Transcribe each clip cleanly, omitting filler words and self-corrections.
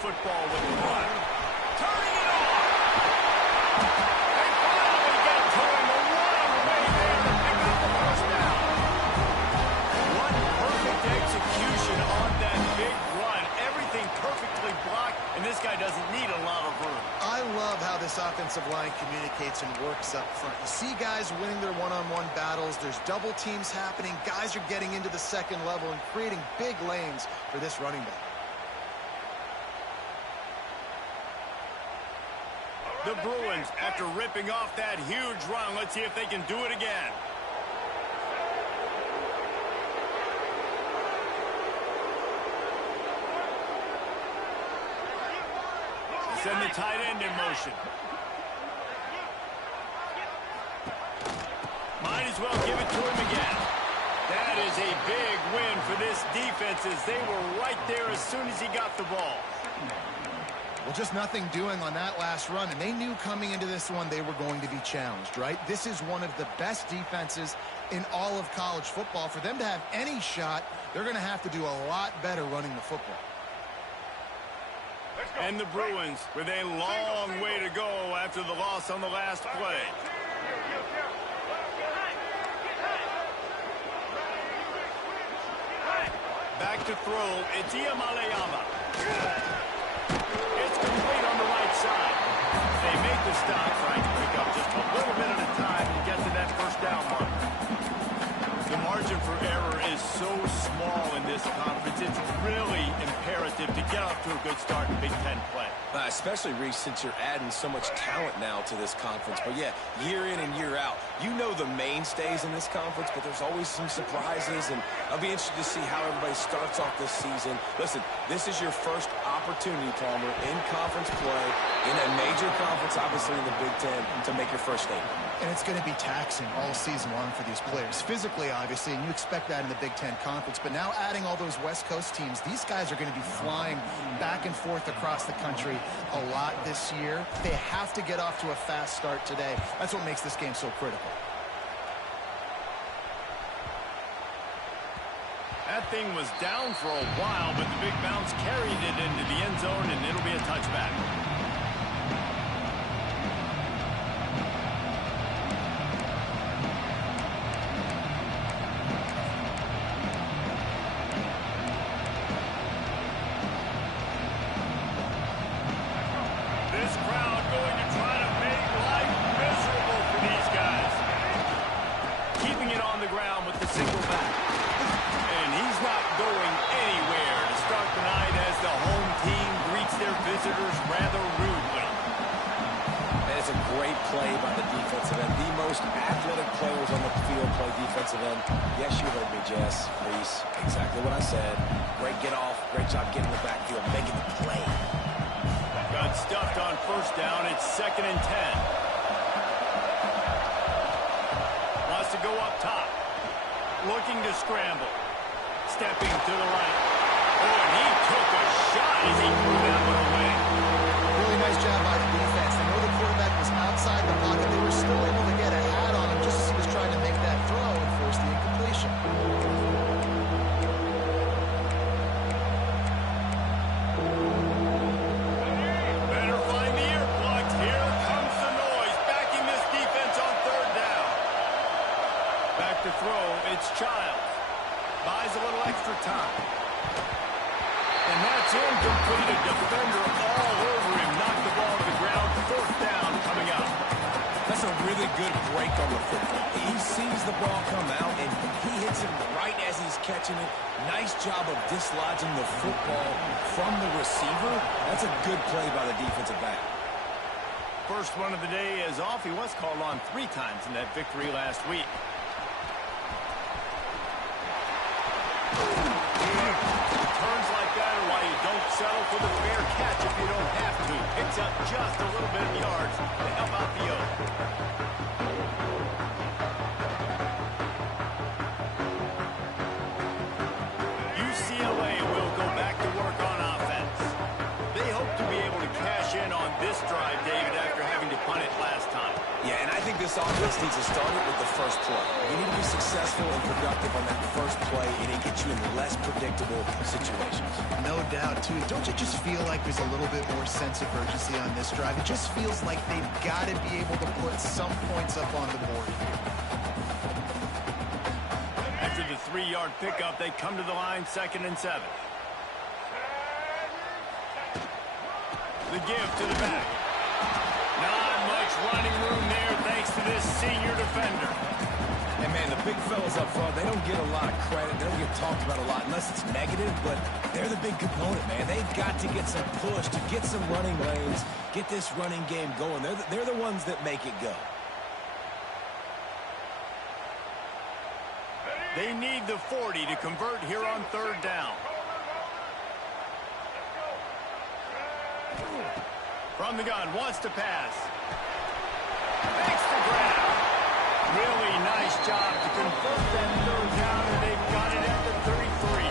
football with the run. Turning it on. They finally get to him a long way there to pick up the first down. What perfect execution on that big run. Everything perfectly blocked, and this guy doesn't need a lot of room. I love how this offensive line communicates and works up front. You see guys winning their one-on-one battles. There's double teams happening. Guys are getting into the second level and creating big lanes for this running back. The Bruins, after ripping off that huge run, let's see if they can do it again. Send the tight end in motion. Might as well give it to him again. That is a big win for this defense as they were right there as soon as he got the ball. Well, just nothing doing on that last run, and they knew coming into this one they were going to be challenged, right? This is one of the best defenses in all of college football. For them to have any shot, they're going to have to do a lot better running the football. And the Bruins with a long way to go after the loss on the last play. Back to throw, it's Iamalayama. It's complete on the right side. They make the stop, trying to pick up just a little bit at a time and get to that first down mark. The margin for error is so small in this conference. It's really imperative to get off to a good start in Big Ten play. Especially, Reese, since you're adding so much talent now to this conference. But, yeah, year in and year out, you know the mainstays in this conference, but there's always some surprises, and I'll be interested to see how everybody starts off this season. Listen, this is your first opportunity, Palmer, in conference play, in a major conference, obviously in the Big Ten, to make your first statement. And it's going to be taxing all season long for these players. Physically, obviously, and you expect that in the Big Ten Conference. But now adding all those West Coast teams, these guys are going to be flying back and forth across the country a lot this year. They have to get off to a fast start today. That's what makes this game so critical. That thing was down for a while, but the big bounce carried it into the end zone, and it'll be a touchback. Play by the defensive end. The most athletic players on the field play defensive end. Yes, you heard me, Jess, Reese. Exactly what I said. Great get off. Great job getting the backfield, making the play. Got stuffed on first down. It's 2nd and 10. Wants to go up top. Looking to scramble. Stepping to the right. Oh, and he took a shot as he threw that one away. Really nice job by the defense. They know the quarterback was outside the pocket. They were still able to get a hat on him just as he was trying to make that throw and force the incompletion. Better find the earplugs. Here comes the noise. Backing this defense on 3rd down. Back to throw. It's Childs. Buys a little extra time. And that's incomplete. A defender all over him. Knocked the ball to the ground. 4th down coming up. That's a really good break on the football. He sees the ball come out, and he hits it right as he's catching it. Nice job of dislodging the football from the receiver. That's a good play by the defensive back. First one of the day is off. He was called on 3 times in that victory last week. Turns like that are why you don't settle for the fair catch if you don't have to. Picks up just a little bit of yards to help out the O. UCLA will go back to work on offense. They hope to be able to cash in on this drive, David, after having to punt it last time. Yeah, and I think this offense needs to start it with the first play. You need to be successful and productive on that first play, and get you in less predictable situations. No doubt, too. Don't you just feel like there's a little bit more sense of urgency on this drive? It just feels like they've got to be able to put some points up on the board here. After the 3-yard pickup, they come to the line, 2nd and 7. The give to the back. Not much running room there thanks to this senior defender. And, man, the big fellas up front, they don't get a lot of credit. They don't get talked about a lot unless it's negative, but they're the big component, man. They've got to get some push, to get some running lanes, get this running game going. They're the ones that make it go. They need the 40 to convert here on 3rd down. From the gun, wants to pass. Makes the grab. Really nice job to convert that 3rd down, and they've got it at the 33.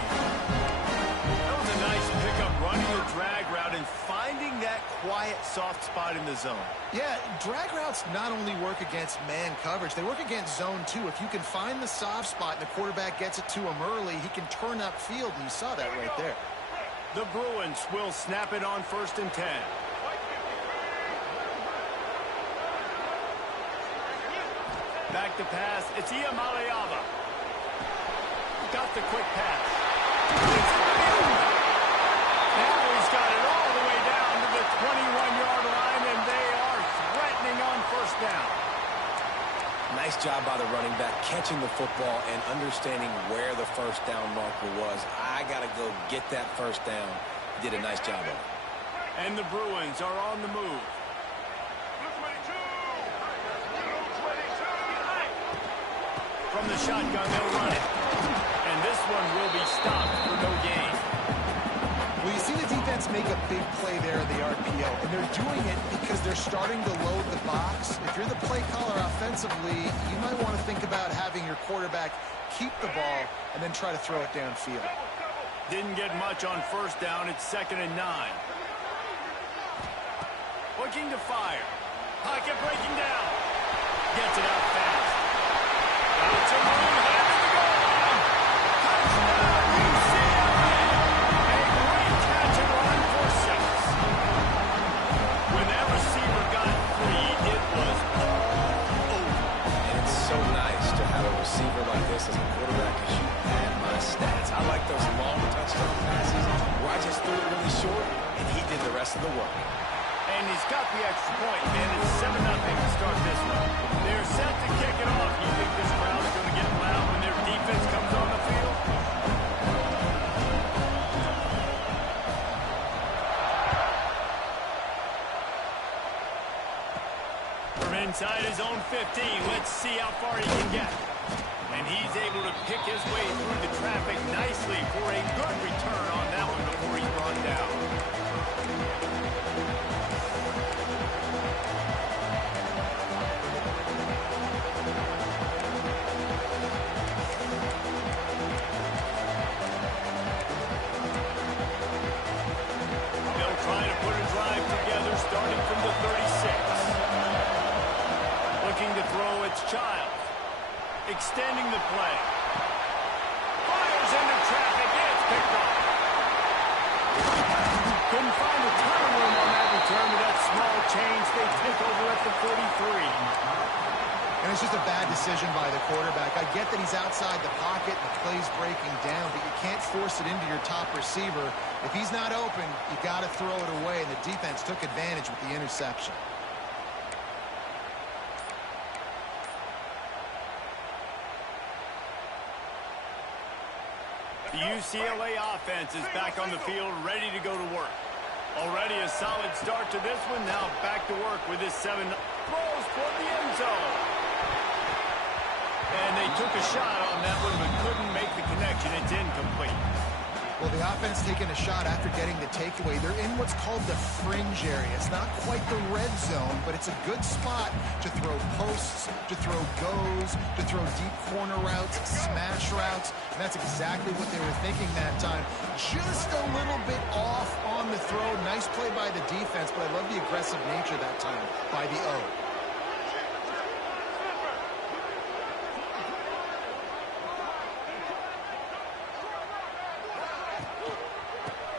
That was a nice pickup, running the drag route and finding that quiet, soft spot in the zone. Yeah, drag routes not only work against man coverage, they work against zone too. If you can find the soft spot and the quarterback gets it to him early, he can turn upfield, and you saw that right there. The Bruins will snap it on 1st and 10. Back to pass. It's Iamaleava. Got the quick pass. Now he's got it all the way down to the 21-yard line, and they are threatening on 1st down. Nice job by the running back, catching the football and understanding where the 1st down marker was. I got to go get that 1st down. He did a nice job of it. And the Bruins are on the move. From the shotgun, they'll run it. And this one will be stopped for no gain. Well, you see the defense make a big play there in the RPO, and they're doing it because they're starting to load the box. If you're the play caller offensively, you might want to think about having your quarterback keep the ball and then try to throw it downfield. Didn't get much on 1st down. It's 2nd and 9. Looking to fire. Pocket breaking down. Gets it out fast. It's a run, headed to the goal line. Touchdown, UCLA. A great catch and run for 6. When that receiver got free, it was all over. And it's so nice to have a receiver like this as a quarterback, as you add my stats. I like those long touchdown passes where I just threw it really short, and he did the rest of the work. And he's got the extra point, man. It's 7-0 to start this one. They're set to kick it off. You think this crowd's going to get loud when their defense comes on the field? From inside his own 15, let's see how far he can get. And he's able to pick his way through the traffic nicely for a good return on that one before he's brought down. Starting from the 36. Looking to throw, it's Childs. Extending the play. Fires into traffic. It's picked up. Couldn't find a ton of room on that return to that small change. They take over at the 43. And it's just a bad decision by the quarterback. I get that he's outside the pocket and the play's breaking down, but you can't force it into your top receiver. If he's not open, you got to throw it away, and the defense took advantage with the interception. The UCLA offense is back on the field, ready to go to work. Already a solid start to this one. Now back to work with his 7 throws toward the end zone. And they took a shot on that one, but couldn't make the connection. It's incomplete. Well, the offense taking a shot after getting the takeaway. They're in what's called the fringe area. It's not quite the red zone, but it's a good spot to throw posts, to throw goes, to throw deep corner routes, smash routes. And that's exactly what they were thinking that time. Just a little bit off on the throw. Nice play by the defense, but I love the aggressive nature that time by the O.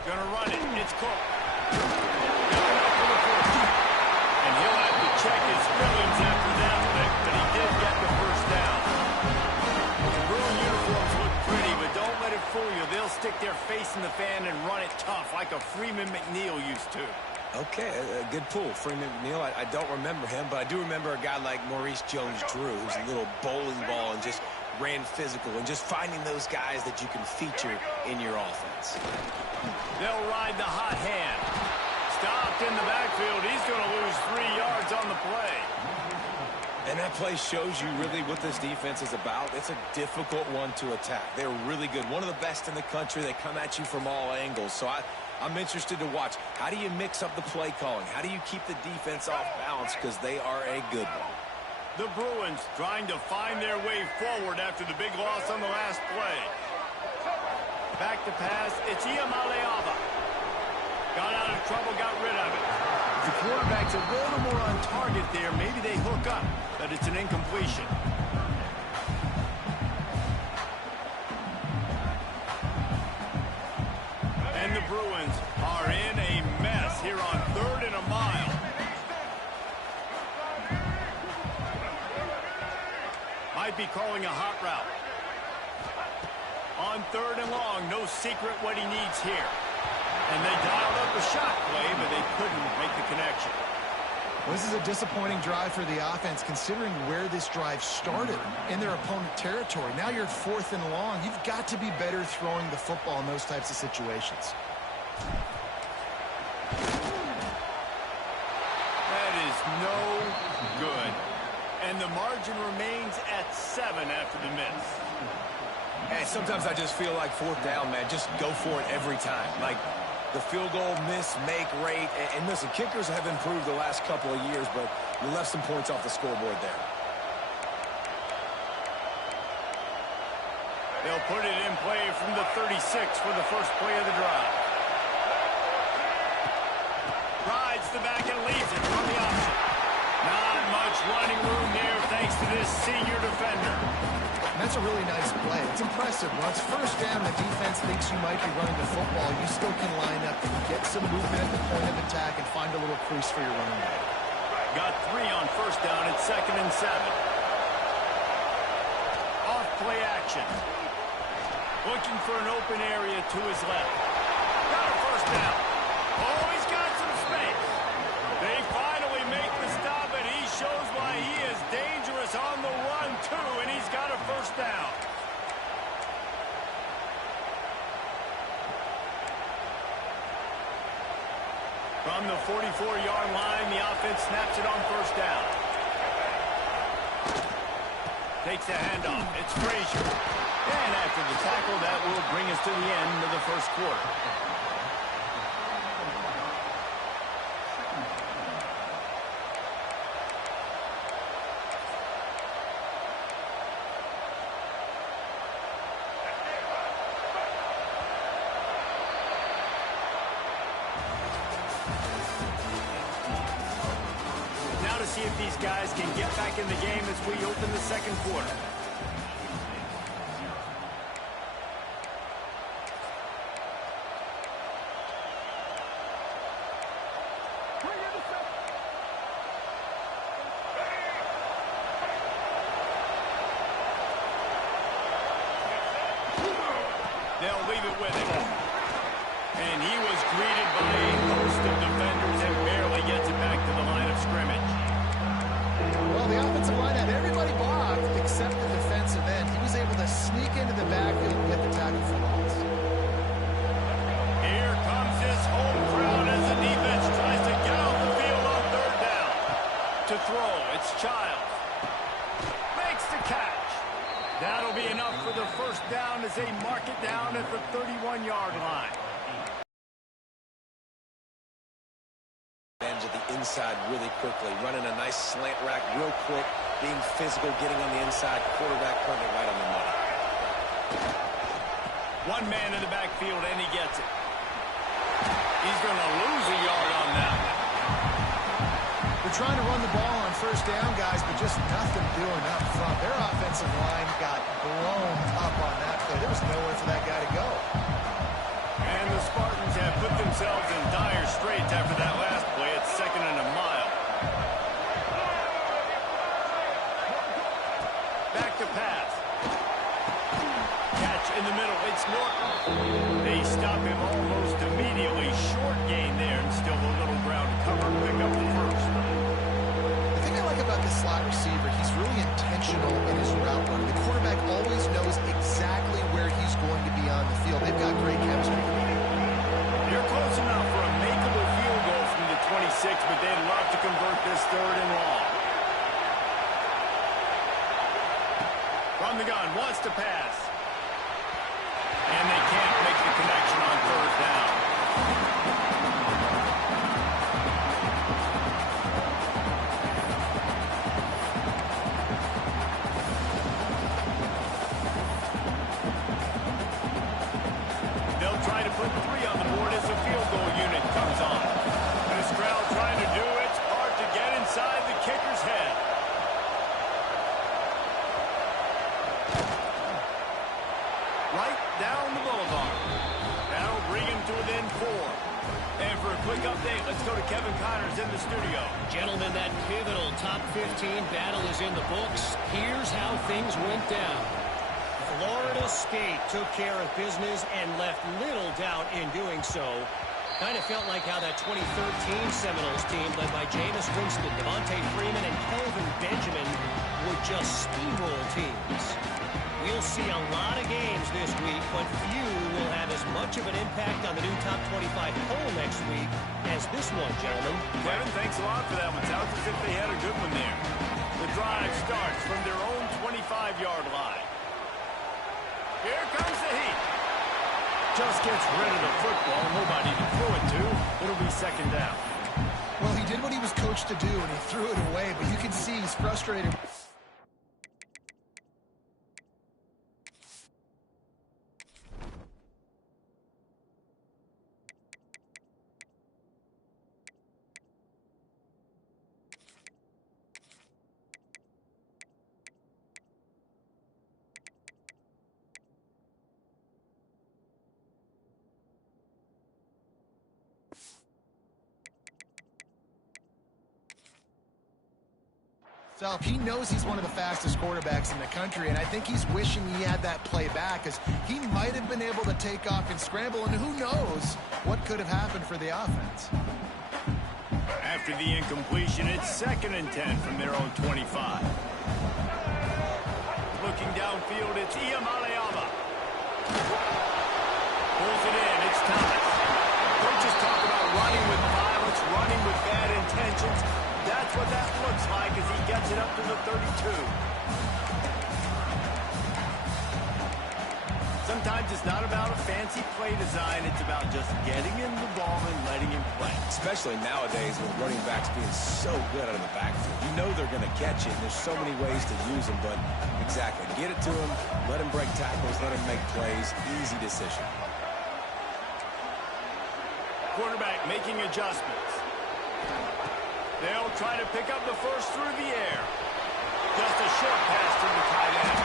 Gonna run it. It's Cook. And he'll have to check his feelings after that lick, but he did get the first down. The Bruin uniforms look pretty, but don't let it fool you. They'll stick their face in the fan and run it tough like a Freeman McNeil used to. Okay, a good pull. Freeman McNeil, I don't remember him, but I do remember a guy like Maurice Jones-Drew, who's a little bowling ball and just ran physical, and just finding those guys that you can feature in your offense. They'll ride the hot hand. Stopped in the backfield. He's going to lose 3 yards on the play. And that play shows you really what this defense is about. It's a difficult one to attack. They're really good. One of the best in the country. They come at you from all angles. So I'm interested to watch. How do you mix up the play calling? How do you keep the defense off balance? Because they are a good one. The Bruins trying to find their way forward after the big loss on the last play. Back to pass. It's Iamaleava. Got out of trouble, got rid of it. If the quarterback's a little more on target there, maybe they hook up, but it's an incompletion. And the Bruins are in a mess here on 3rd and a mile. Might be calling a hot route. On 3rd and long, no secret what he needs here. And they dialed up a shot play, but they couldn't make the connection. Well, this is a disappointing drive for the offense, considering where this drive started in their opponent territory. Now you're 4th and long. You've got to be better throwing the football in those types of situations. That is no good. And the margin remains at 7 after the miss. Hey, sometimes I just feel like 4th down, man. Just go for it every time. Like the field goal miss-make rate. And listen, kickers have improved the last couple of years, but you left some points off the scoreboard there. They'll put it in play from the 36 for the first play of the drive. Rides the back and leaves it from the option. Not much running room there thanks to this senior defender. And that's a really nice play. It's impressive. When it's 1st down, the defense thinks you might be running the football. You still can line up and get some movement at the point of attack and find a little crease for your running back. Got 3 on 1st down at 2nd and 7. Off play action. Looking for an open area to his left. Got a 1st down. Oh, he's got some space. They finally make the stop, and he shows why he is dangerous on the run, too, and he's got a 1st down. From the 44-yard line, the offense snaps it on 1st down. Takes the handoff. It's Frazier. And after the tackle, that will bring us to the end of the 1st quarter. Now to see if these guys can get back in the game as we open the 2nd quarter. They'll leave it with him. And he was greeted by a host of defenders and barely gets it back to the line of scrimmage. Well, the offensive line had everybody blocked except the defensive end. He was able to sneak into the backfield and get the tackle for loss. Here comes this home crowd as the defense tries to get off the field on 3rd down. To throw, it's Childs. Makes the catch. That'll be enough for the 1st down as they mark it down at the 31-yard line. Advantage of the inside really quickly, running a nice slant rack real quick, being physical, getting on the inside, quarterback putting it right on the money. 1 man in the backfield, and he gets it. He's going to lose a yard on that. They're trying to run the ball on 1st down, guys, but just nothing doing up front. Their offensive line got blown up on that play. There was nowhere for that guy to go. And the Spartans have They stop him almost immediately. Short gain there, and still a little ground to cover. Pick up the first. The thing I like about this slot receiver, he's really intentional in his route running. The quarterback always knows exactly where he's going to be on the field. They've got great chemistry. They're close enough for a makeable field goal from the 26, but they'd love to convert this 3rd and long. From the gun, wants to pass. And they can't make the connection on 3rd down. They'll try to put 3 on the board as the field goal unit comes on. This crowd trying to do its part to get inside the kicker's head. Right down the boulevard. That'll bring him to within 4. And for a quick update, let's go to Kevin Connors in the studio. Gentlemen, that pivotal top 15 battle is in the books. Here's how things went down. Florida State took care of business and left little doubt in doing so. Kind of felt like how that 2013 Seminoles team led by Jameis Winston, Devontae Freeman, and Kelvin Benjamin would just steamroll teams. We'll see a lot of games this week, but few will have as much of an impact on the new top 25 poll next week as this one, gentlemen. Kevin, thanks a lot for that one. Sounds as if they had a good one there. The drive starts from their own 25-yard line. Here comes the heat. Just gets rid of the football. Nobody to throw it to. It'll be 2nd down. Well, he did what he was coached to do, and he threw it away, but you can see he's frustrated. He knows he's one of the fastest quarterbacks in the country, and I think he's wishing he had that play back, because he might have been able to take off and scramble, and who knows what could have happened for the offense. After the incompletion, it's 2nd and 10 from their own 25. Looking downfield, it's Iamaleava. Pulls it in, it's Thomas. Coaches talk about running with violence, running with bad intentions. That's what that looks like as he gets it up to the 32. Sometimes it's not about a fancy play design. It's about just getting him the ball and letting him play. Especially nowadays with running backs being so good out of the backfield. You know they're going to catch it, and there's so many ways to use them, but exactly. Get it to him, let him break tackles, let him make plays. Easy decision. Quarterback making adjustments. They'll try to pick up the first through the air. Just a short pass to the tight end.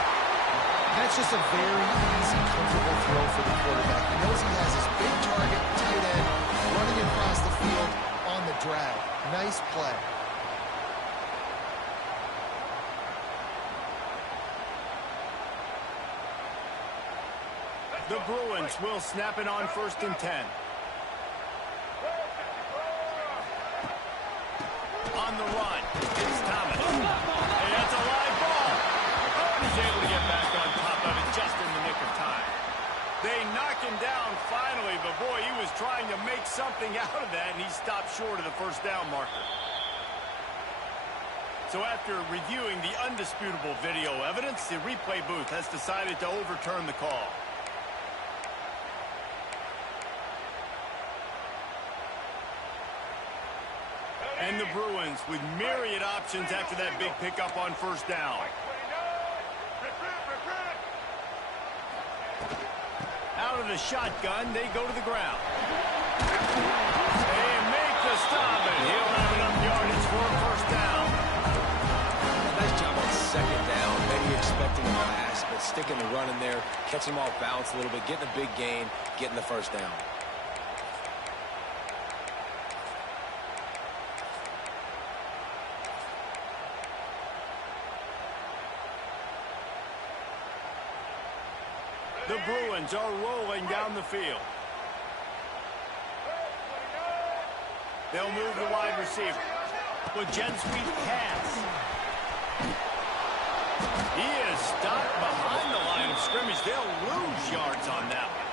That's just a very easy, comfortable throw for the quarterback. He knows he has his big target, tight end, running across the field on the drag. Nice play. The Bruins will snap it on 1st and 10. On the run, it's Thomas. Hey, that's a live ball. Oh, he's able to get back on top of it just in the nick of time. They knock him down finally, but boy, he was trying to make something out of that, and he stopped short of the 1st down marker. So after reviewing the undisputable video evidence, the replay booth has decided to overturn the call. And the Bruins with myriad options after that big pickup on 1st down. Out of the shotgun, they go to the ground. They make the stop, and he'll have enough yardage for a 1st down. Nice job on 2nd down. Maybe expecting a pass, but sticking the run in there, catching them off balance a little bit, getting a big gain, getting the 1st down. The Bruins Bruins are rolling down the field. They'll move the wide receiver. With jet sweep pass. He is stopped behind the line of scrimmage. They'll lose yards on that one.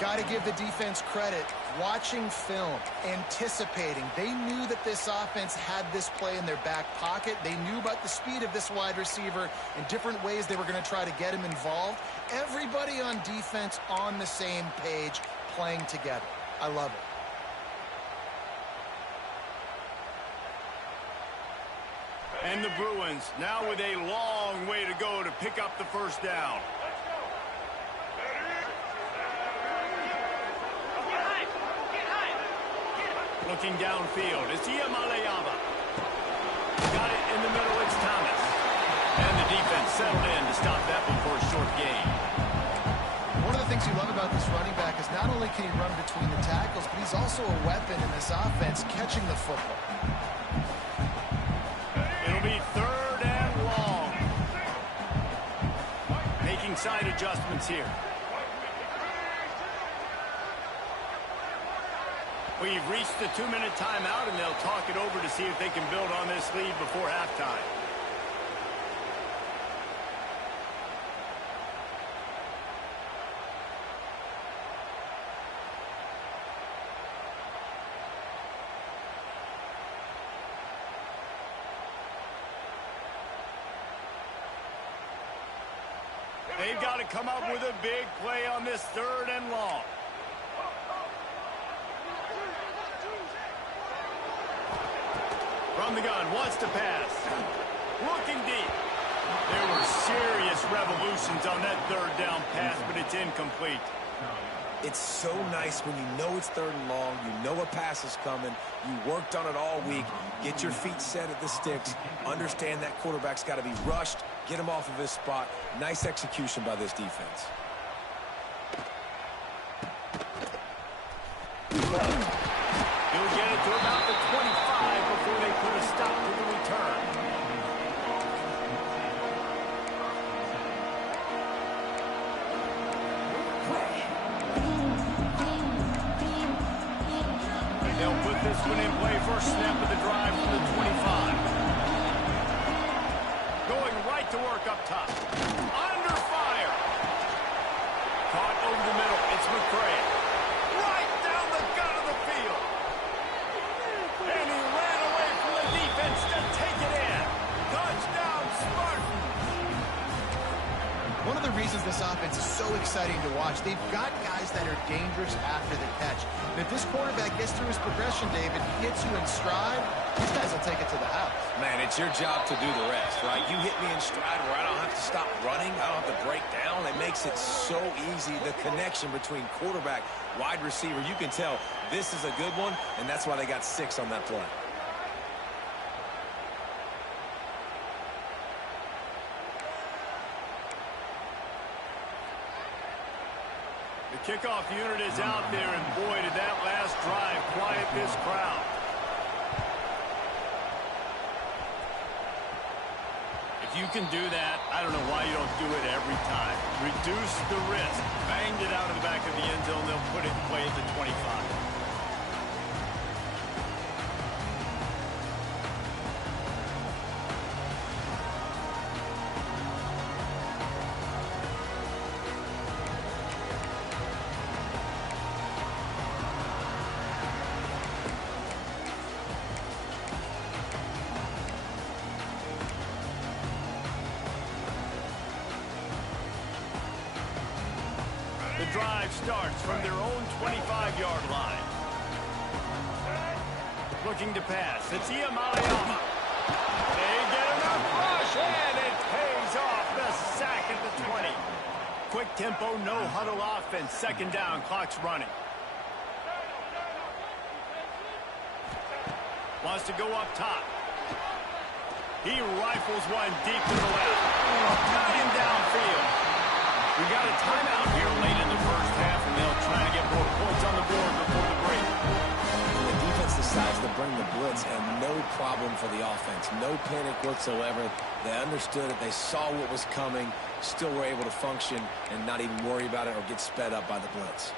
Got to give the defense credit. Watching film, anticipating. They knew that this offense had this play in their back pocket. They knew about the speed of this wide receiver and different ways they were going to try to get him involved. Everybody on defense on the same page, playing together. I love it. And the Bruins now with a long way to go to pick up the first down. Looking downfield, it's Iamaleava. Got it in the middle, it's Thomas. And the defense settled in to stop that one for a short gain. One of the things you love about this running back is not only can he run between the tackles, but he's also a weapon in this offense, catching the football. It'll be third and long. Making side adjustments here. We've reached the 2-minute timeout, and they'll talk it over to see if they can build on this lead before halftime. They've got to come up with a big play on this third and long. From the gun, wants to pass. Looking deep. There were serious revolutions on that third down pass, but it's incomplete. It's so nice when you know it's third and long, you know a pass is coming, you worked on it all week, get your feet set at the sticks, understand that quarterback's got to be rushed, get him off of his spot. Nice execution by this defense. He'll get it to about the 25 before they put a stop to the return. They'll put this one in play first snap of the drive from the 25. Going right to work up top. Under fire. Caught over the middle. It's McCray. Right down the gut of the field. And he ran away from the defense to take it in. Touchdown, Spartans. One of the reasons this offense is so exciting to watch, they've got guys that are dangerous after the catch. And if this quarterback gets through his progression, David, he gets you in stride, these guys will take it to the house. Man, it's your job to do the rest, right? You hit me in stride where I don't have to stop running. I don't have to break down. It makes it so easy. The connection between quarterback, wide receiver, you can tell this is a good one, and that's why they got 6 on that play. The kickoff unit is out there, and boy, did that last drive quiet this crowd. If you can do that, I don't know why you don't do it every time. Reduce the risk. Banged it out of the back of the end zone. They'll put it in play at the 25. The drive starts from their own 25-yard line. Looking to pass. It's Iamaleava. They get enough rush, and it pays off the sack at the 20. Quick tempo, no huddle offense. Second down, clock's running. Wants to go up top. He rifles one deep to the left. Got him downfield. We got a timeout here late in the first half, and they'll try to get more points on the board before the break. The defense decides to bring the blitz, and no problem for the offense. No panic whatsoever. They understood it. They saw what was coming, still were able to function and not even worry about it or get sped up by the blitz.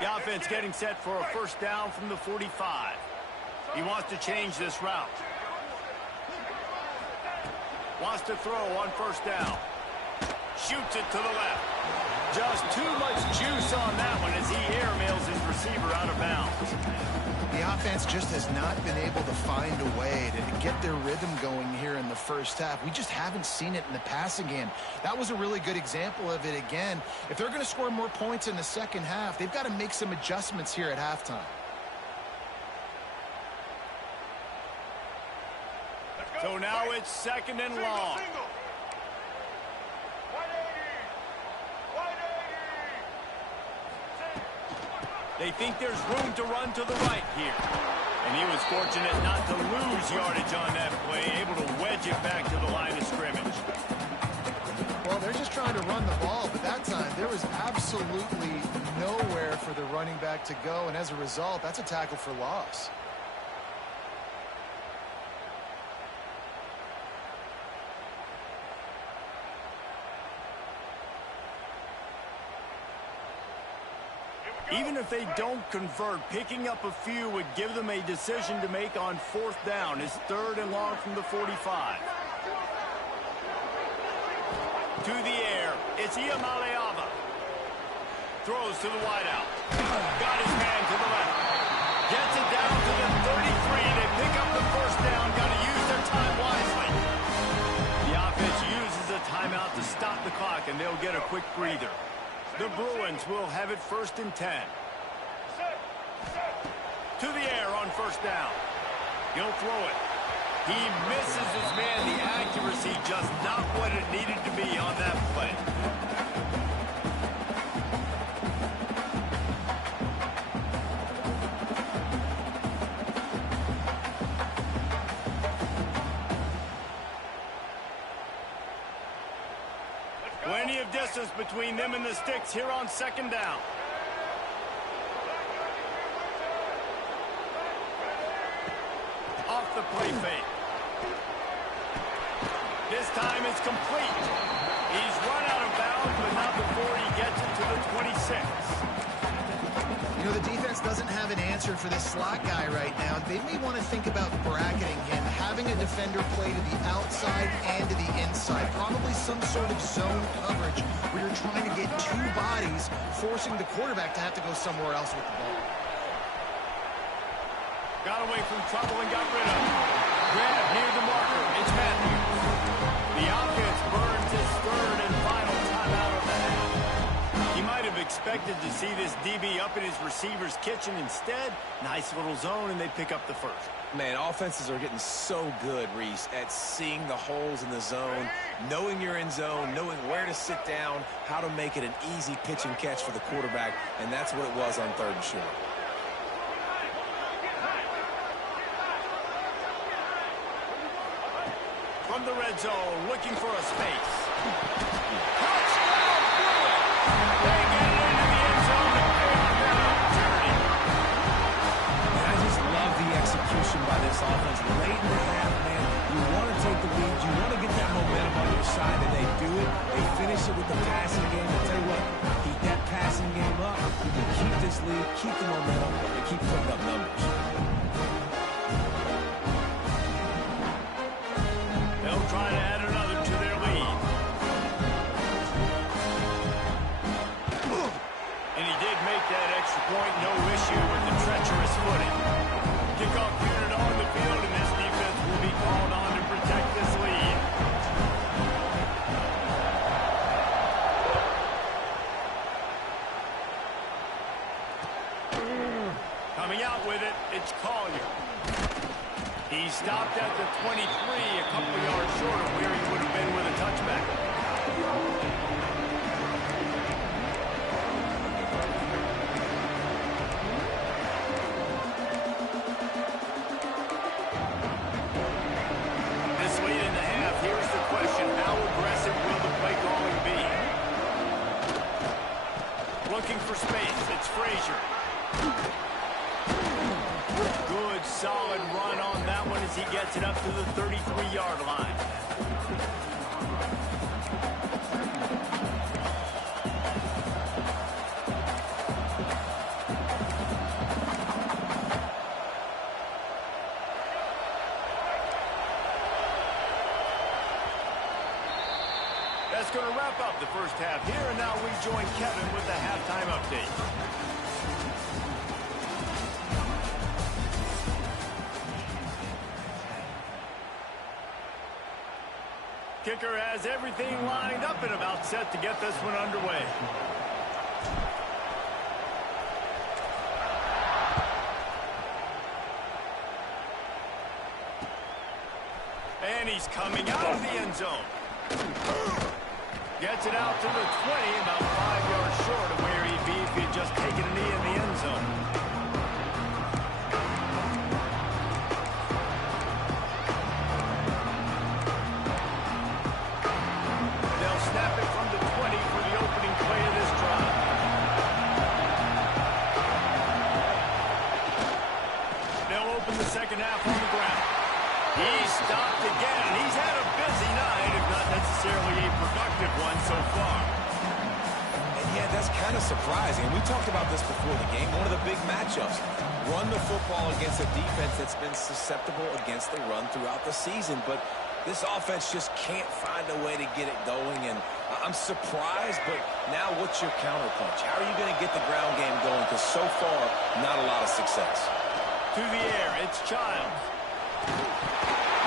The offense getting set for a first down from the 45. He wants to change this route. Wants to throw on first down. Shoots it to the left. Just too much juice on that one as he airmails his receiver out of bounds. The offense just has not been able to find a way to get their rhythm going here in the first half. We just haven't seen it in the passing game. That was a really good example of it again. If they're going to score more points in the second half, they've got to make some adjustments here at halftime. So now it's second and long. They think there's room to run to the right here. And he was fortunate not to lose yardage on that play, able to wedge it back to the line of scrimmage. Well, they're just trying to run the ball, but that time there was absolutely nowhere for the running back to go, and as a result, that's a tackle for loss. Even if they don't convert, picking up a few would give them a decision to make on fourth down. It's third and long from the 45. To the air, it's Iamaleava. Throws to the wideout. Got his man to the left. Gets it down to the 33. They pick up the first down. Got to use their time wisely. The offense uses a timeout to stop the clock, and they'll get a quick breather. The Bruins will have it first and 10. To the air on first down. He'll throw it. He misses his man. The accuracy just not what it needed to be on that play. Plenty of distance between them and the sticks here on second down. Off the play fake. This time it's complete. He's run out of bounds, but not before he gets it to the 26. You know, the defense doesn't have an answer for this slot guy right now. They may want to think about bracketing him, having a defender play to the outside and to the inside. Probably some sort of zone coverage where you're trying to get two bodies, forcing the quarterback to have to go somewhere else with the ball. Got away from trouble and got rid of it. Grab near the marker. It's Matthews. The offense burns his third and final timeout of the half. He might have expected to see this DB up in his receiver's kitchen. Instead, nice little zone, and they pick up the first. Man, offenses are getting so good, Reese, at seeing the holes in the zone, knowing you're in zone, knowing where to sit down, how to make it an easy pitch and catch for the quarterback, and that's what it was on third and short. From the red zone, looking for a space. They get it into the end zone and pay off their opportunity. I just love the execution by this offense. Late in the half, man, you want to take the lead. You want to get that momentum on your side, and they do it. They finish it with the passing game. I tell you what, keep that passing game up. You can keep this lead, keep the momentum, and keep putting up numbers. They'll try to add another to their lead. And he did make that extra point. No issue with the treacherous footing. Kickoff unit on the field, and this defense will be called on to protect this lead. Coming out with it, it's Collier. He stopped at the 23, a couple of yards short of where he would have been with a touchback. Looking for space. It's Frazier. Good, solid run on that one as he gets it up to the 33-yard line. That's going to wrap up the first half here, and now we join Kevin with the halftime update. Kicker has everything lined up and about set to get this one underway. And he's coming out of the end zone. Gets it out to the 20, about 5 yards short of where he'd be if he'd just taken a knee in the end zone. They'll snap it from the 20 for the opening play of this drive. They'll open the second half on the ground. He's stopped again. He's had a busy night, if not necessarily a productive one so far. And yeah, that's kind of surprising. We talked about this before the game. One of the big matchups. Run the football against a defense that's been susceptible against the run throughout the season. But this offense just can't find a way to get it going. And I'm surprised, but now what's your counterpunch? How are you going to get the ground game going? Because so far, not a lot of success. To the air, it's Childs.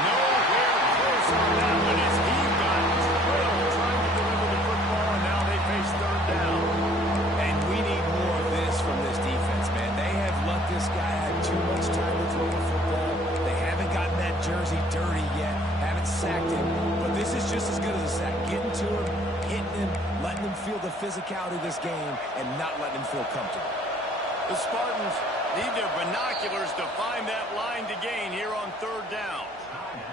Nowhere close on that one as he got drilled trying to deliver the football, and now they face third down. And we need more of this from this defense, man. They have let this guy have too much time to throw the football. They haven't gotten that jersey dirty yet, haven't sacked him. But this is just as good as a sack. Getting to him, hitting him, letting him feel the physicality of this game, and not letting him feel comfortable. The Spartans need their binoculars to find that line to gain here on third down.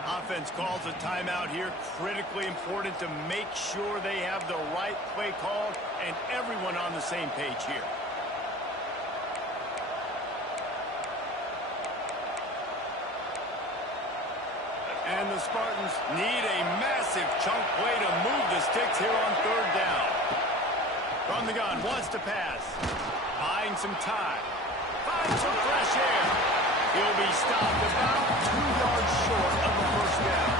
Offense calls a timeout here. Critically important to make sure they have the right play call and everyone on the same page here. And the Spartans need a massive chunk play to move the sticks here on third down. From the gun, wants to pass. Buying some time. Finds some fresh air. He'll be stopped about 2 yards short of the first down.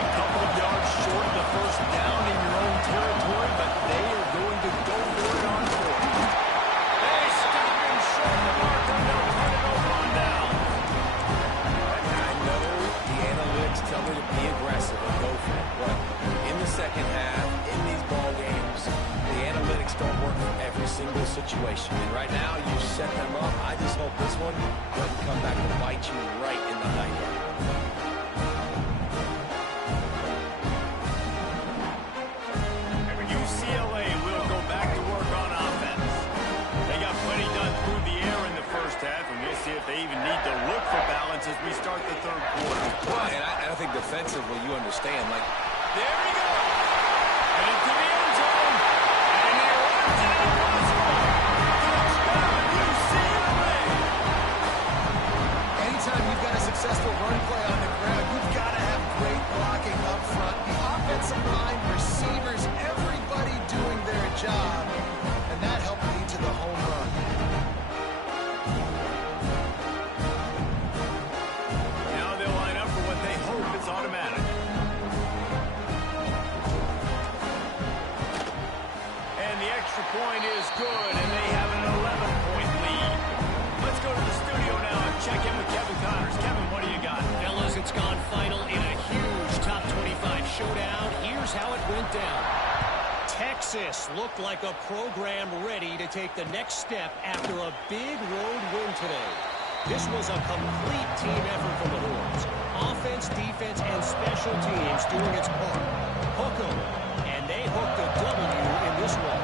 A couple of yards short of the first down in your own territory, but they are going to go for it on fourth. They stop him short of the mark, and they'll turn it over on down. I know the analytics tell me to be aggressive and go for it, but in the second half, in these ball games, the analytics don't work for every single situation. And right now, you set them up. I just hope this one doesn't come back to bite you right in the hind leg. UCLA will go back to work on offense. They got plenty done through the air in the first half, and we'll see if they even need to look for balance as we start the third quarter. Well, and I think defensively, you understand, like, there he goes. And into the end zone. And he runs it in the last one. Touchdown, UCLA. Anytime you've got a successful run play on the ground, you've got to have great blocking up front. The offensive line, receivers, everybody doing their job. And that helped lead to the home run. Now they'll line up for what they hope is automatic. And the extra point is good, and they have an 11-point lead. Let's go to the studio now and check in with Kevin Connors. Kevin, what do you got? Fellas, it's gone final in a huge top 25 showdown. Here's how it went down. Texas looked like a program ready to take the next step after a big road win today. This was a complete team effort from the Horns. Offense, defense, and special teams doing its part. Hook 'em, and they hooked a W in this one.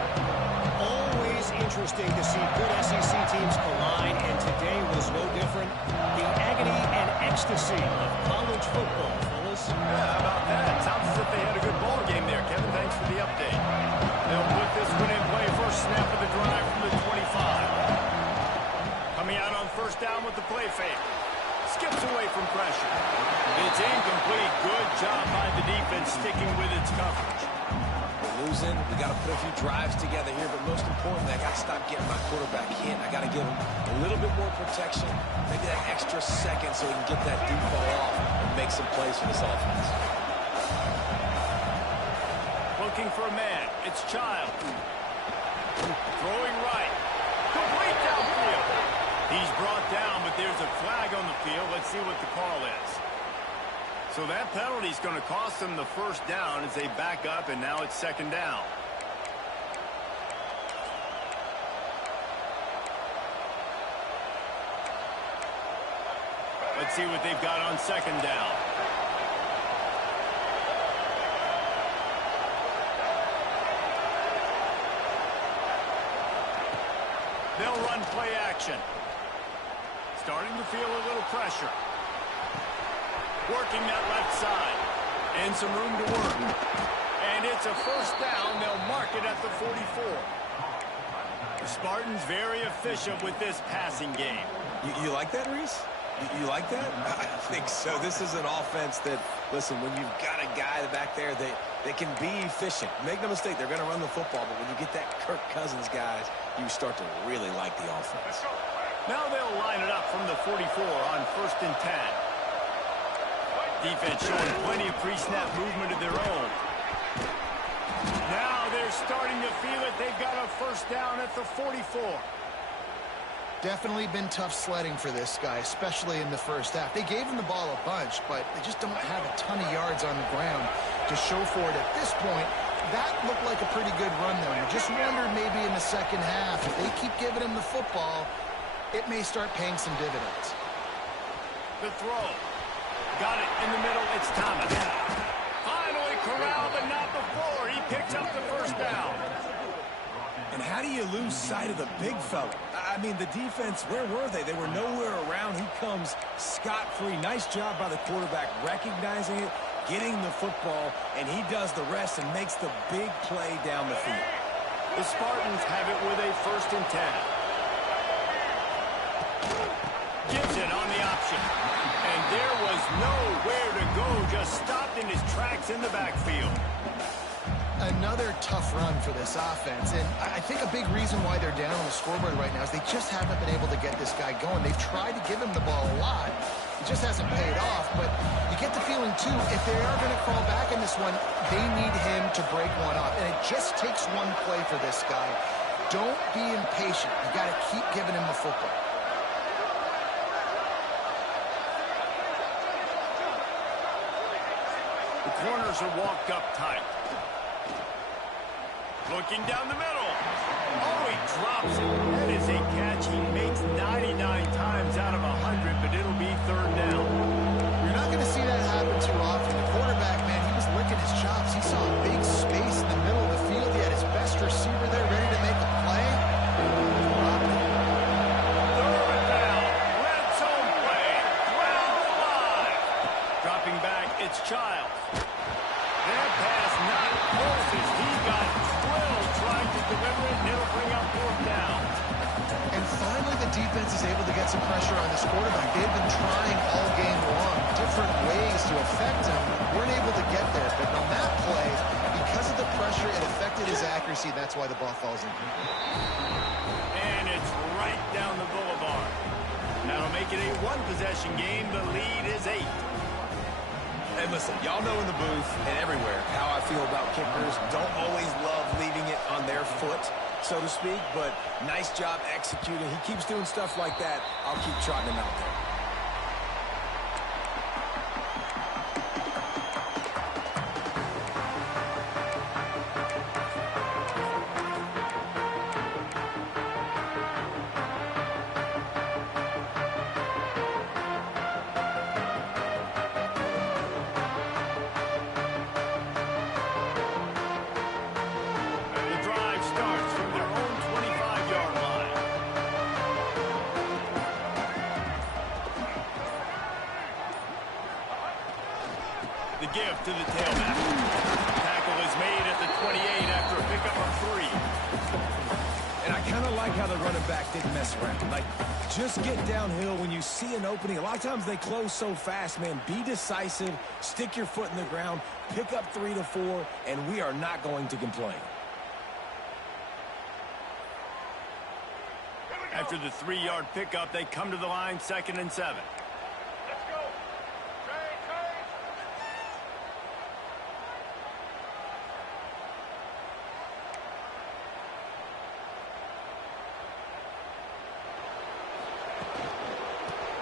Always interesting to see good SEC teams collide, and today was no different. The agony and ecstasy of college football, fellas. Yeah, how about that? Sounds as if they had a good ball game there. Kevin, thanks for the update. They'll put this one in play. First snap of the from pressure. It's incomplete. Good job by the defense sticking with its coverage. We're losing. We got to put a few drives together here, but most importantly, I got to stop getting my quarterback hit. I got to give him a little bit more protection, maybe that extra second so he can get that deep ball off and make some plays for this offense. Looking for a man. It's Child. Throwing right. Complete downfield. He's brought down, but there's a flag on the field. Let's see what the call is. So that penalty is going to cost them the first down as they back up, and now it's second down. Let's see what they've got on second down. They'll run play action. Starting to feel a little pressure. Working that left side. And some room to work. And it's a first down. They'll mark it at the 44. The Spartans very efficient with this passing game. You like that, Reese? You like that? I think so. This is an offense that, listen, when you've got a guy back there, they can be efficient. Make no mistake, they're going to run the football, but when you get that Kirk Cousins guys, you start to really like the offense. Now they'll line it up from the 44 on 1st and 10. Defense showing plenty of pre-snap movement of their own. Now they're starting to feel it. They've got a first down at the 44. Definitely been tough sledding for this guy, especially in the first half. They gave him the ball a bunch, but they just don't have a ton of yards on the ground to show for it at this point. That looked like a pretty good run, though. You just wondered maybe in the second half, if they keep giving him the football, it may start paying some dividends. The throw. Got it in the middle. It's Thomas. Finally corralled, but not before. He picks up the first down. And how do you lose sight of the big fella? I mean, the defense, where were they? They were nowhere around. He comes scot-free. Nice job by the quarterback recognizing it, getting the football, and he does the rest and makes the big play down the field. The Spartans have it with a 1st and 10. Gives it on the option. And there was nowhere to go. Just stopped in his tracks in the backfield. Another tough run for this offense, and I think a big reason why they're down on the scoreboard right now is they just haven't been able to get this guy going. They've tried to give him the ball a lot. It just hasn't paid off, but you get the feeling, too, if they are going to crawl back in this one, they need him to break one off, and it just takes one play for this guy. Don't be impatient. You got to keep giving him the football. The corners are walked up tight. Looking down the middle. Oh, he drops it. That is a catch he makes 99 times out of 100, but it'll be 3rd down. You're not going to see that happen too often. The quarterback, man, he was licking his chops. He saw a big space in the middle of the field. He had his best receiver there ready to make a play. Third down. Red zone play. 12 alive. Dropping back, it's Childs. That pass not close as he got drilled trying to deliver it, and it'll bring up 4th down. And finally the defense is able to get some pressure on this quarterback. They've been trying all game long, different ways to affect him. Weren't able to get there, but on that play, because of the pressure, it affected his accuracy. That's why the ball falls in. And it's right down the boulevard. That'll make it a one-possession game. The lead is 8. And listen, y'all know in the booth and everywhere how I feel about kickers. Don't always love leaving it on their foot, so to speak, but nice job executing. He keeps doing stuff like that. I'll keep trotting him out there. The give to the tailback. Tackle is made at the 28 after a pickup of 3. And I kind of kind of like how the running back didn't mess around. Like, just get downhill when you see an opening. A lot of times they close so fast, man. Be decisive, stick your foot in the ground, pick up 3 to 4, and we are not going to complain. After the 3-yard pickup, they come to the line, 2nd and 7.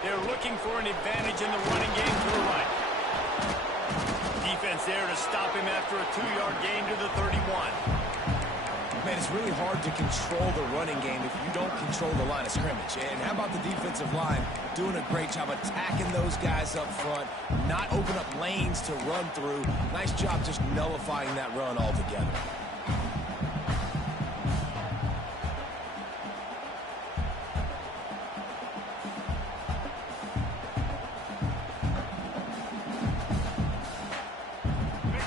They're looking for an advantage in the running game to the right. Defense there to stop him after a 2-yard gain to the 31. Man, it's really hard to control the running game if you don't control the line of scrimmage. And how about the defensive line doing a great job attacking those guys up front, not open up lanes to run through. Nice job just nullifying that run altogether.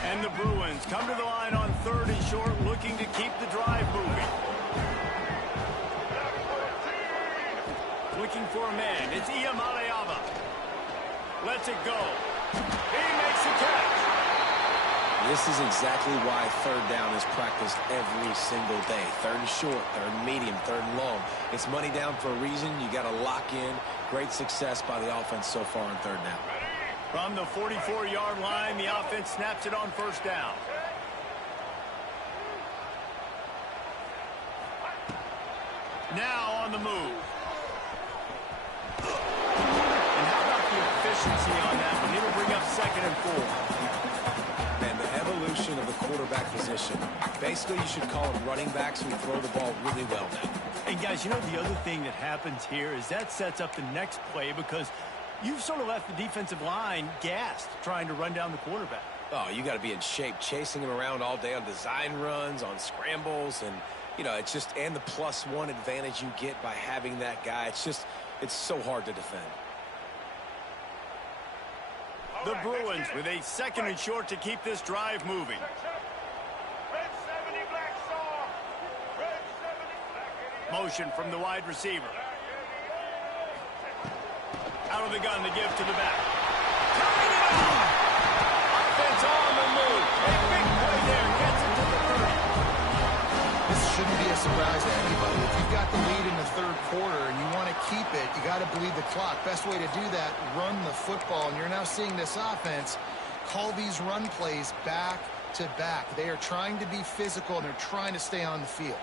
And the Bruins come to the line on 3rd and short, looking to keep the drive moving. Looking for a man. It's Iamaleava. Lets it go. He makes a catch. This is exactly why 3rd down is practiced every single day. 3rd and short, 3rd and medium, 3rd and long. It's money down for a reason. You got to lock in. Great success by the offense so far on 3rd down. From the 44-yard line, the offense snaps it on 1st down. Now on the move. And how about the efficiency on that one? It'll bring up 2nd and 4. And the evolution of the quarterback position. Basically, you should call them running backs who throw the ball really well now. And guys, you know the other thing that happens here is that sets up the next play because you've sort of left the defensive line gassed trying to run down the quarterback. Oh, you got to be in shape, chasing him around all day on design runs, on scrambles, and, you know, it's just, and the +1 advantage you get by having that guy. It's just, it's so hard to defend. The Bruins with a 2nd and short to keep this drive moving. Motion from the wide receiver. Out of the gun to give to the back. Coming it on! Offense on the move. A big play there. Gets it to the 30. This shouldn't be a surprise to anybody. If you've got the lead in the 3rd quarter and you want to keep it, you got to bleed the clock. Best way to do that, run the football. And you're now seeing this offense call these run plays back to back. They are trying to be physical and they're trying to stay on the field.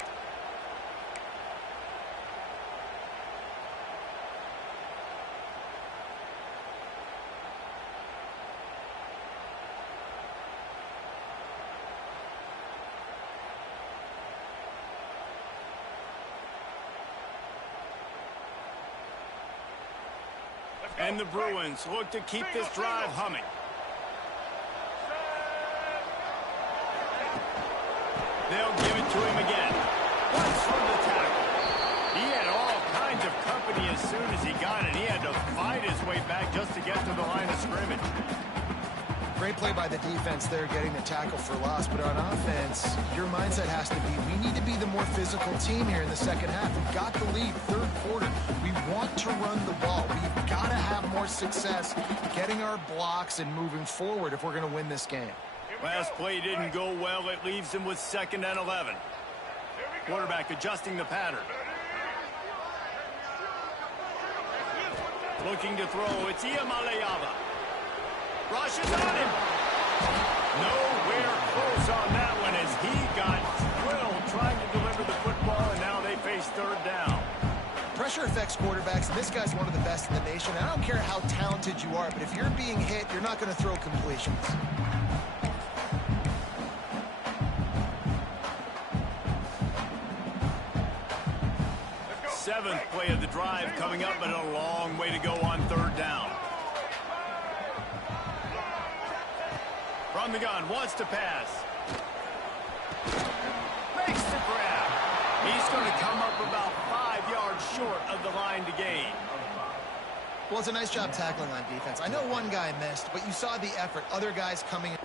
And the Bruins look to keep this drive humming. They'll give it to him again. Once from the tackle. He had all kinds of company as soon as he got it. He had to fight his way back just to get to the line of scrimmage. Great play by the defense there, getting the tackle for loss. But on offense, your mindset has to be, we need to be the more physical team here in the 2nd half. We've got the lead, 3rd quarter. We want to run the ball. We've got to have more success getting our blocks and moving forward if we're going to win this game. Last play didn't go well. It leaves him with 2nd and 11. Quarterback adjusting the pattern. Looking to throw. It's Iamaleava. Rushes on him. Nowhere close on that one as he got drilled trying to deliver the football, and now they face 3rd down. Pressure affects quarterbacks, and this guy's one of the best in the nation. I don't care how talented you are, but if you're being hit, you're not going to throw completions. Seventh play of the drive coming up, but a long way to go on 3rd down. From the gun, wants to pass. Makes the grab. He's going to come up about 5 yards short of the line to gain. Well, it's a nice job tackling on defense. I know one guy missed, but you saw the effort. Other guys coming in.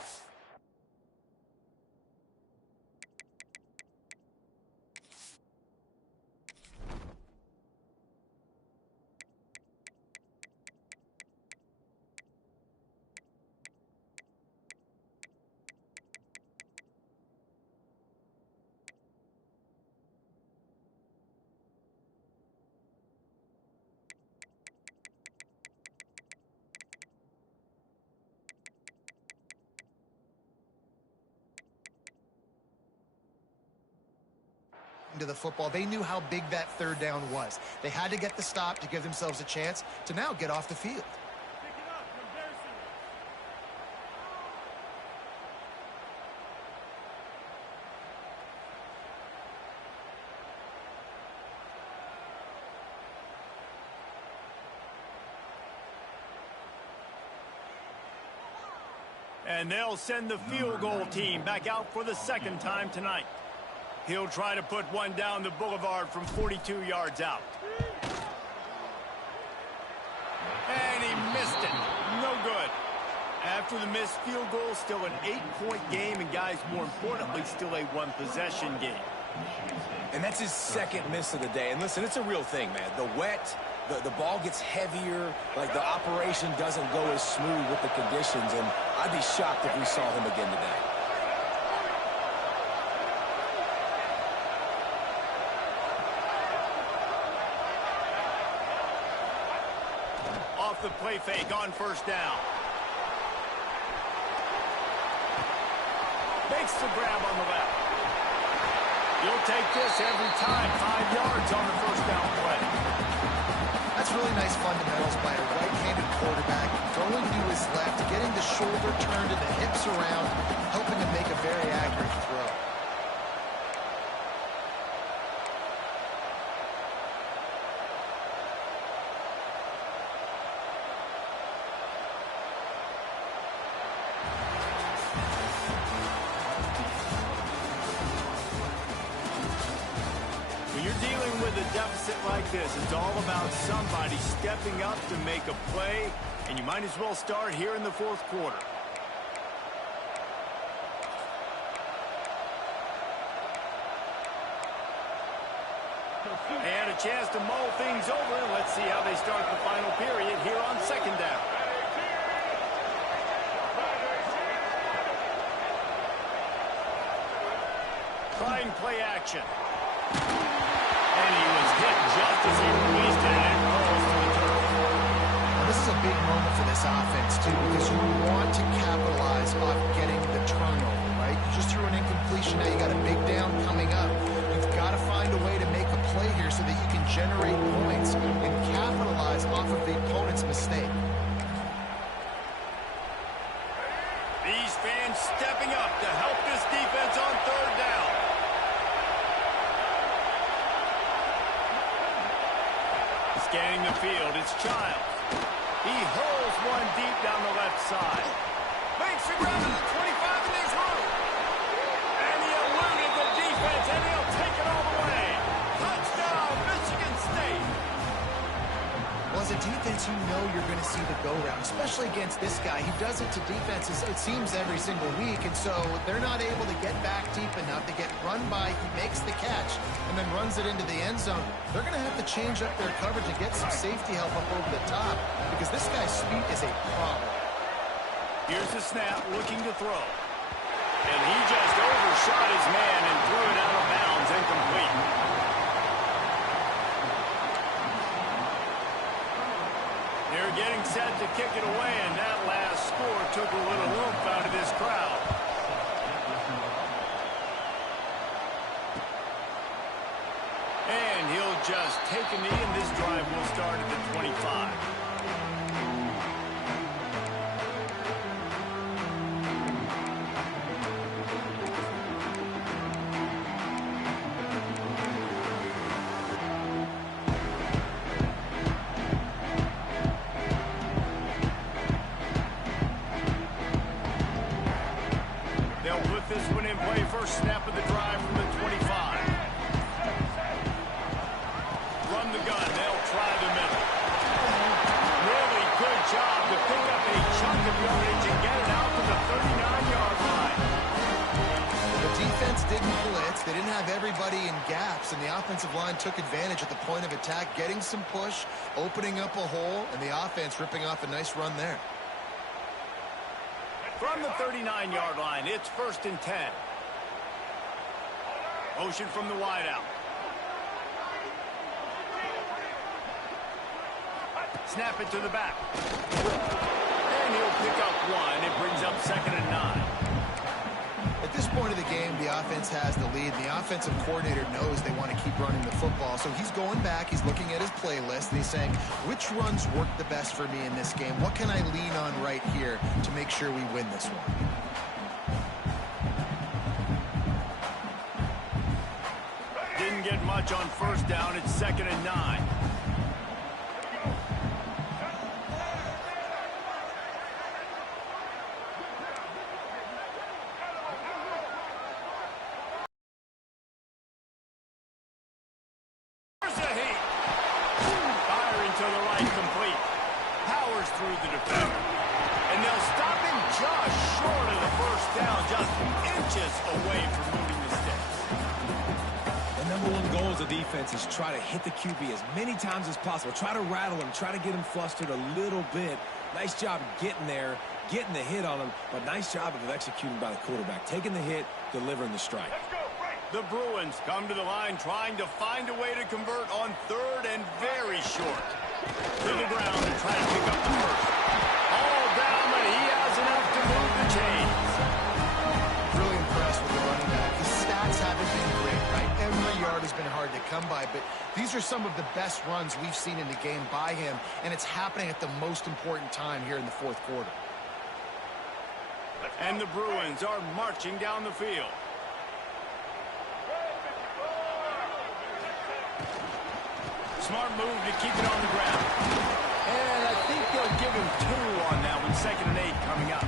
into the football. They knew how big that third down was. They had to get the stop to give themselves a chance to now get off the field. And they'll send the field goal team back out for the second time tonight. He'll try to put one down the boulevard from 42 yards out. And he missed it. No good. After the missed field goal, still an 8-point game, and guys, more importantly, still a one-possession game. And that's his second miss of the day. And listen, it's a real thing, man. The wet, the ball gets heavier, like the operation doesn't go as smooth with the conditions, and I'd be shocked if we saw him again today. Off the play fake on first down. Makes the grab on the left. You'll take this every time. 5 yards on the first down play. That's really nice fundamentals by a right-handed quarterback, going to his left, getting the shoulder turned and the hips around, helping him make a very accurate throw. When you're dealing with a deficit like this, it's all about somebody stepping up to make a play, and you might as well start here in the fourth quarter. And a chance to mull things over, and let's see how they start the final period here on second down. Trying play action. And he was hit just as he released it, and it falls to the turf. Now, this is a big moment for this offense, too, because you want to capitalize on getting the turnover, right? You just threw an incompletion. Now you got a big down coming up. You've got to find a way to make a play here so that you can generate points and capitalize off of the opponent's mistake. These fans stepping up to help this defense on third down. Scanning the field, it's Childs. He hurls one deep down the left side. Makes the grab to the 25, and there's room. And he eluded the defense, and he'll take it all the way. Touchdown, Michigan State. Well, as a defense, you know you're going to see the go-round, especially against this guy. He does it to defenses, it seems, every single week, and so they're not able to get back deep enough to get run by. He makes the catch and then runs it into the end zone. They're going to have to change up their coverage and get some safety help up over the top because this guy's speed is a problem. Here's the snap, looking to throw. And he just overshot his man and threw it out of bounds, incomplete. They're getting set to kick it away, and that last score took a little oomph out of this crowd. And he'll just take a knee, and this drive will start at the 25. They'll put this one in play. First snap of the drive from the 25. From the gun, they'll try the middle. Really good job to pick up a chunk of yardage and get it out to the 39-yard line. The defense didn't blitz. They didn't have everybody in gaps, and the offensive line took advantage at the point of attack, getting some push, opening up a hole, and the offense ripping off a nice run there. From the 39-yard line, it's first and 10. Motion from the wideout. Snap it to the back. And he'll pick up one. It brings up second and 9. At this point of the game, the offense has the lead, and the offensive coordinator knows they want to keep running the football. So he's going back, he's looking at his playlist, and he's saying, which runs work the best for me in this game? What can I lean on right here to make sure we win this one? Didn't get much on first down. It's 2nd and 9. Through the defender. And they'll stop him just short of the first down, just inches away from moving the sticks. The number one goal as a defense is try to hit the QB as many times as possible. Try to rattle him, try to get him flustered a little bit. Nice job getting there, getting the hit on him, but nice job of executing by the quarterback. Taking the hit, delivering the strike. The Bruins come to the line trying to find a way to convert on 3rd and very short. To the ground and try to pick up the first. All down, but he has enough to move the chains. Really impressed with the running back. His stats haven't been great, right? Every yard has been hard to come by, but these are some of the best runs we've seen in the game by him, and it's happening at the most important time here in the 4th quarter. And the Bruins are marching down the field. Smart move to keep it on the ground. And I think they'll give him 2 on that one. 2nd and 8 coming up.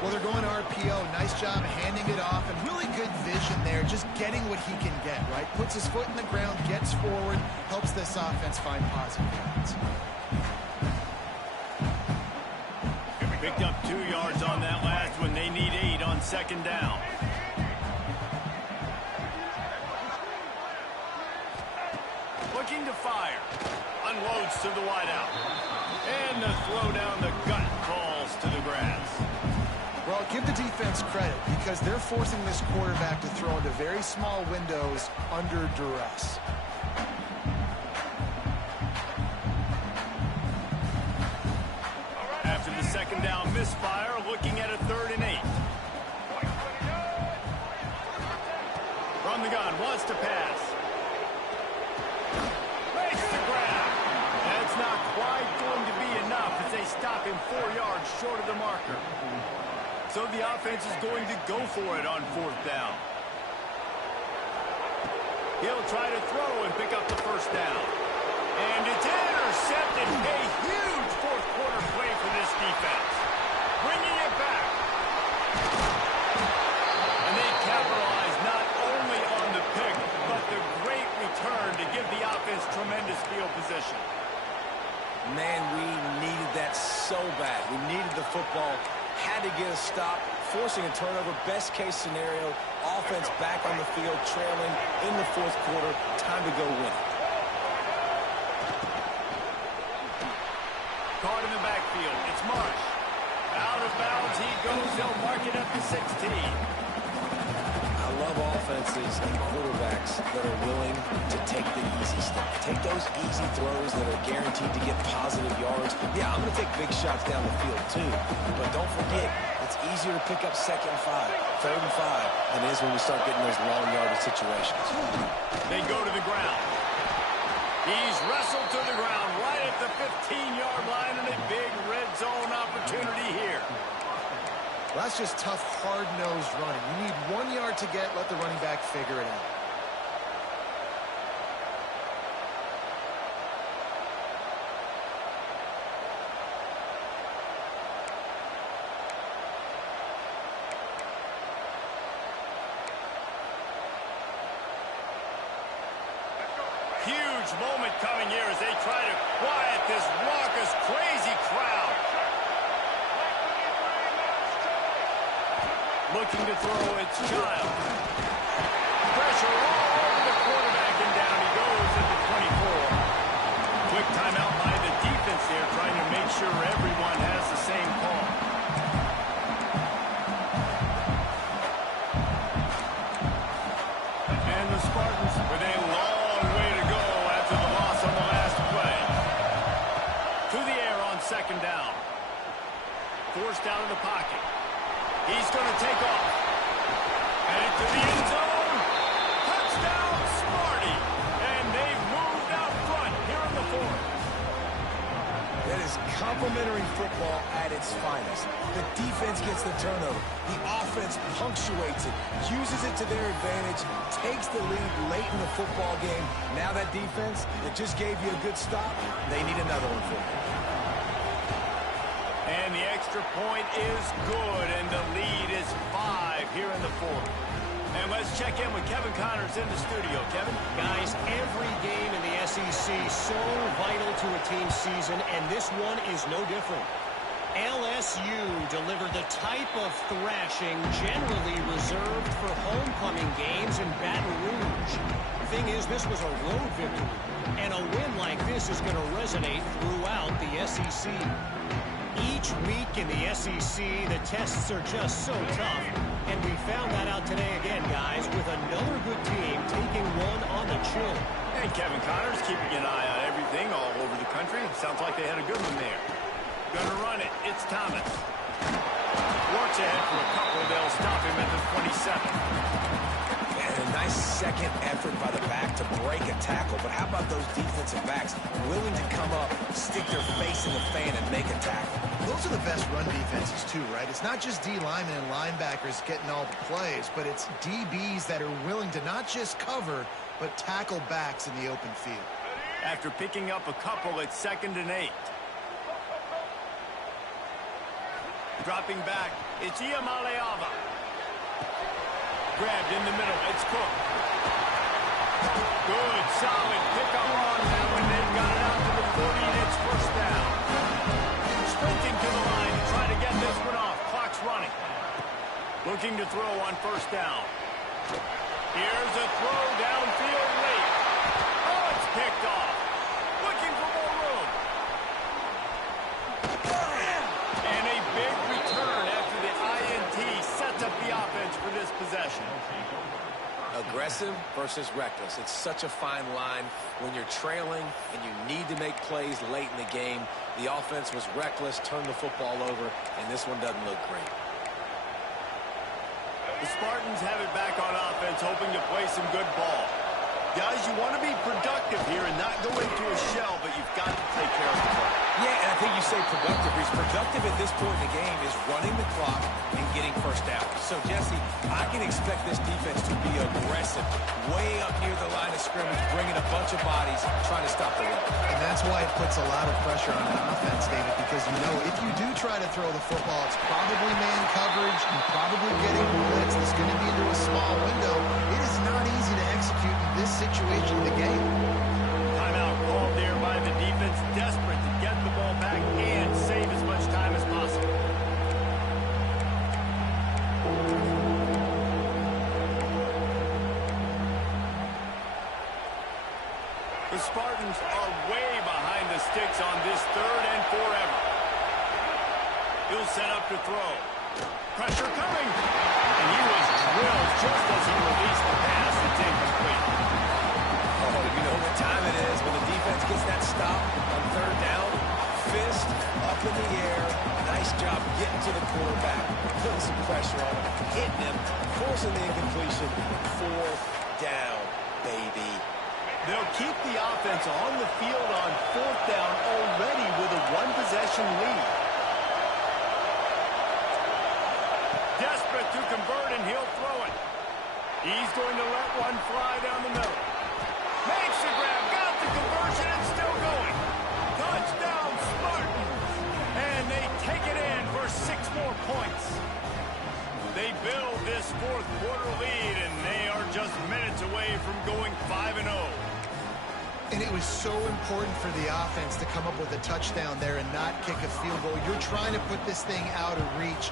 Well, they're going RPO. Nice job handing it off, and really good vision there, just getting what he can get, right? Puts his foot in the ground, gets forward, helps this offense find positive yards. Picked up 2 yards on that last one. They need 8 on 2nd down. Looking to fire. Unloads to the wideout. And the throw down the gut falls to the grass. Well, give the defense credit because they're forcing this quarterback to throw into very small windows under duress. After the 2nd down misfire, looking at a 3rd and 8. From the gun, wants to pass. Not quite going to be enough as they stop him 4 yards short of the marker. So the offense is going to go for it on 4th down. He'll try to throw and pick up the first down. And it's intercepted. A huge 4th quarter play for this defense. Bringing it back. And they capitalize not only on the pick, but the great return to give the offense tremendous field position. Man, we needed that so bad. We needed the football, had to get a stop, forcing a turnover. Best case scenario, offense back on the field, trailing in the 4th quarter. Time to go win it. Caught in the backfield. It's Marsh. Out of bounds he goes. They'll mark it up to 16. I love offenses and quarterbacks that are willing to take the easy step. Take those easy throws that are guaranteed to get positive yards. Yeah, I'm going to take big shots down the field too. But don't forget, it's easier to pick up 2nd and 5, 3rd and 5 than it is when we start getting those long yardage situations. They go to the ground. He's wrestled to the ground right at the 15-yard line, and a big red zone opportunity here. Well, that's just tough, hard-nosed running. You need 1 yard to get, let the running back figure it out. Huge moment coming here as they try to quiet this raucous, crazy crowd. Looking to throw, it's Child. Pressure all over the quarterback, and down he goes at the 24. Quick timeout by the defense here, trying to make sure everyone has the same call. And the Spartans with a long way to go after the loss on the last play. To the air on 2nd down. Forced out of the pocket. He's going to take off. Complementary football at its finest. The defense gets the turnover. The offense punctuates it, uses it to their advantage, takes the lead late in the football game. Now that defense that just gave you a good stop, they need another one for you. And the extra point is good, and the lead is 5 here in the fourth. And let's check in with Kevin Connors in the studio. Kevin? Guys, every game in the SEC so vital to a team's season, and this one is no different. LSU delivered the type of thrashing generally reserved for homecoming games in Baton Rouge. The thing is, this was a road victory, and a win like this is going to resonate throughout the SEC. Each week in the SEC, the tests are just so tough, and we found that out today again, guys, with another good team taking one on the chin. And Kevin Connors keeping an eye on everything all over the country. Sounds like they had a good one there. Gonna run it. It's Thomas. Works ahead for a couple. They'll stop him at the 27. And a nice second effort by the back to break a tackle. But how about those defensive backs willing to come up, stick their face in the fan, and make a tackle? Those are the best run defenses, too, right? It's not just D linemen and linebackers getting all the plays, but it's DBs that are willing to not just cover, but tackle backs in the open field. After picking up a couple, it's 2nd and 8. Dropping back, it's Iamaleava. Grabbed in the middle, it's Cook. Good, solid pickup on that one. They've got it out to the 40, and it's first down. Sprinting to the line to try to get this one off. Clock's running. Looking to throw on first down. Here's a throw downfield late. Oh, it's picked off. Looking for more room. And a big return after the INT sets up the offense for this possession. Aggressive versus reckless. It's such a fine line when you're trailing and you need to make plays late in the game. The offense was reckless, turned the football over, and this one doesn't look great. The Spartans have it back on offense, hoping to play some good ball. Guys, you want to be productive here and not go into a shell, but you've got to take care of the ball. Yeah, and I think you say productive. He's productive at this point in the game is running the clock and getting first down. So, Jesse, I can expect this defense to be aggressive, way up near the line of scrimmage, bringing a bunch of bodies, trying to stop the run. And that's why it puts a lot of pressure on an offense, David, because you know if you do try to throw the football, it's probably man coverage, you're probably getting blitz, it's going to be into a small window. It is not easy to execute in this situation of the game. Timeout called there by the defense, desperate to get the ball back and save as much time as possible. The Spartans are way behind the sticks on this 3rd and forever. He'll set up to throw. Pressure coming. And he was drilled just as he released the pass. It's incomplete. Oh, you know what time it is when the defense gets that stop on 3rd down. Fist up in the air. Nice job getting to the quarterback, putting some pressure on him, hitting him, forcing the incompletion. 4th down, baby. They'll keep the offense on the field on 4th down already with a 1-possession lead. Desperate to convert, and he'll throw it. He's going to let one fly down the middle. Makes the grab, got the conversion, and still going. Touchdown, Spartans. And they take it in for 6 more points. They build this 4th quarter lead, and they are just minutes away from going 5-0. And it was so important for the offense to come up with a touchdown there and not kick a field goal. You're trying to put this thing out of reach.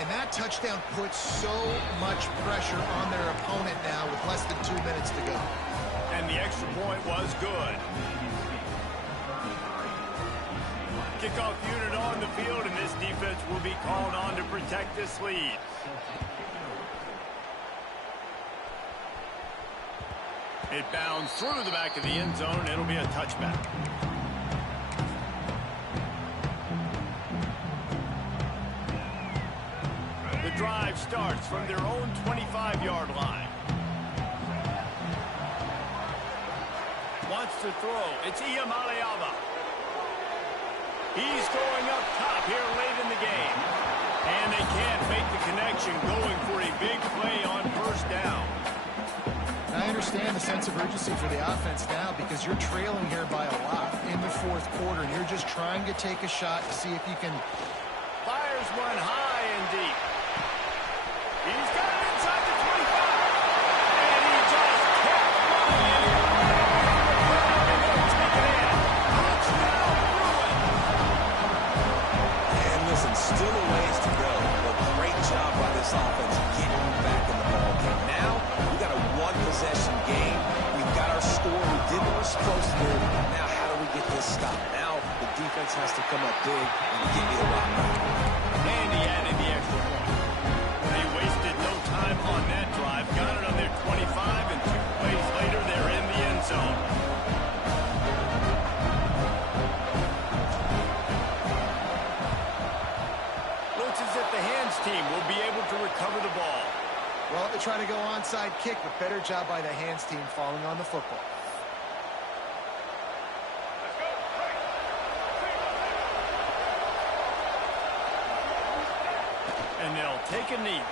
And that touchdown puts so much pressure on their opponent now with less than 2 minutes to go. And the extra point was good. Kickoff unit on the field, and this defense will be called on to protect this lead. It bounds through the back of the end zone, and it'll be a touchback. The drive starts from their own 25-yard line. Wants to throw. It's Iamaleava. He's going up top here late in the game. And they can't make the connection, going for a big play on first down. And I understand the sense of urgency for the offense now because you're trailing here by a lot in the fourth quarter, and you're just trying to take a shot to see if you can. Fires one high and deep. He's got it inside the 25. And he just kept running. And he'll take it in. Touchdown, Bruin. And listen, still a ways to go, but great job by this offense getting back in the ball game. Now, we got a one-possession game. We've got our score. We did what we're supposed to do. Now, how do we get this stopped? Now, the defense has to come up big and give me the rock back. And he added the extra point. They wasted no time on that drive. Got it on their 25, and 2 plays later, they're in the end zone. Looks as if the hands team will be able to recover the ball. Well, they try to go onside kick, but better job by the hands team falling on the football. And they'll take a knee.